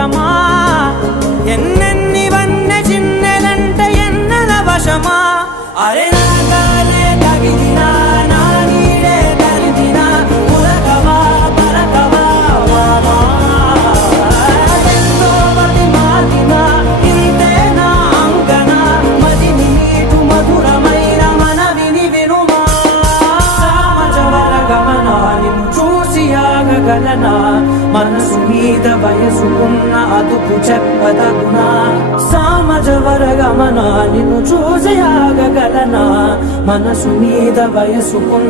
వశమా ఎన్నెన్ని వన్నె చిన్నెలంటే ఎన్నెల వశమా అరే నాగాలే తగిలినా నా నీడే తరిదినా ఉరకవా పరకవా మామా ఎంతో మతి మాతినా ఇంతే నా అంకన మదిని నీటు మధురమైన మనవిని వినుమా సామజవర గమనా నిన్ను చూసి ఆగగలనా మనసు మీద వయసుకున్న అదుపు చెప్పదగునా సామజవర గమనా నిన్ను చూసి ఆగగలనా మనసు మీద వయసుకున్న